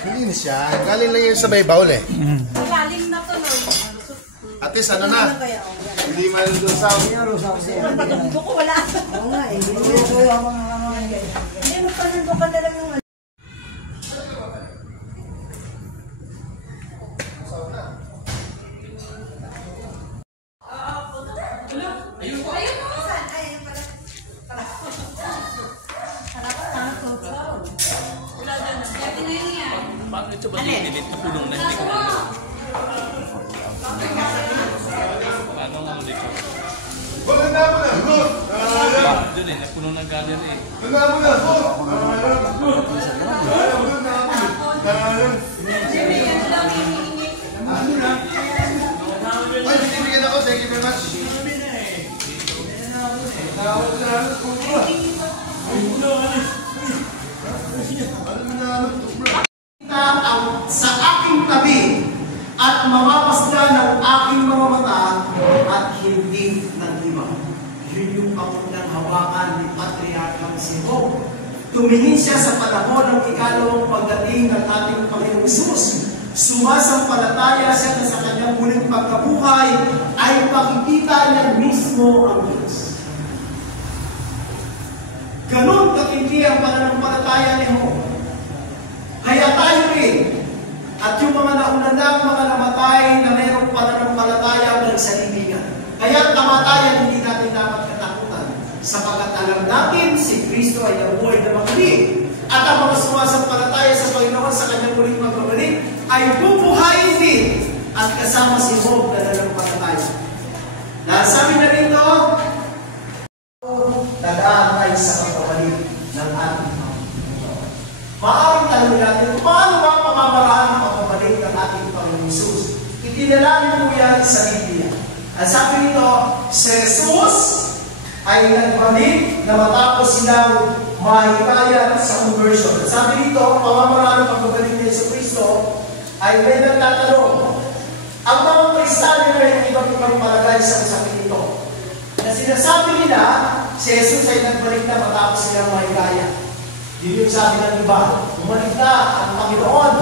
Malinis siya. Galing lang yun sa may baul eh. Malalim na to, no? At least ano na. Hindi man doon sa Ang patundo ko, wala. Oo nga eh. Hindi mo panundo ka na lang yung Bakit ito ba dinilit na pulong na hindi ko paano nga mo dito? Maganda mo na! Doon eh, napuno ng galer eh. Maganda mo na! Ay, binibigyan ako. Thank you very much. Sa aking tabi at mamapasdan ng aking mga mata at hindi ng iba. Yun yung pangundang hawakan ni Patriarchang si Job. Tumingin siya sa panahon ng ikalawang pagdating ng ating Panginoong Hesus. Sumasampalataya siya na sa kanyang muling pagkabuhay ay pakikita niya mismo ang Diyos. Ganon katindi ang pananampalataya ni Job. Kaya tayo rin, at yung mga naunanang mga namatay na mayroong pananampalataya ng salibigan. Kaya kamatayan hindi natin dapat katakutan, sapagkat alam natin si Kristo ay nabuhay na magaling. At ang mga sumasampalataya sa Panginoon sa kanyang muling magbabalik ay bubuhayin din at kasama si Job na nanampalataya. Nasabi na rin ito, nag-aantay sa pagpapalik ng ating Panginoon. Maaaring tanong natin, paano ba pamamaraan ang pagpapalik ng ating Panginoon Hesus? Itinalangin mo yan sa Biblia. Ang sabi nito, si Jesus ay nagbalik na matapos silang mahihikayat sa conversion. Ang sabi nito, pamamaraan ng pagpapalik ni Yesu Kristo ay may nagtatanong. Ang mga Kristiyano na yung ibang palagay sa usapin ito, na sinasabi nila, si Jesus ay nagbalik na matapos silang mahihikayat. Yun yung sabi ng iba, umalik na ang Panginoon.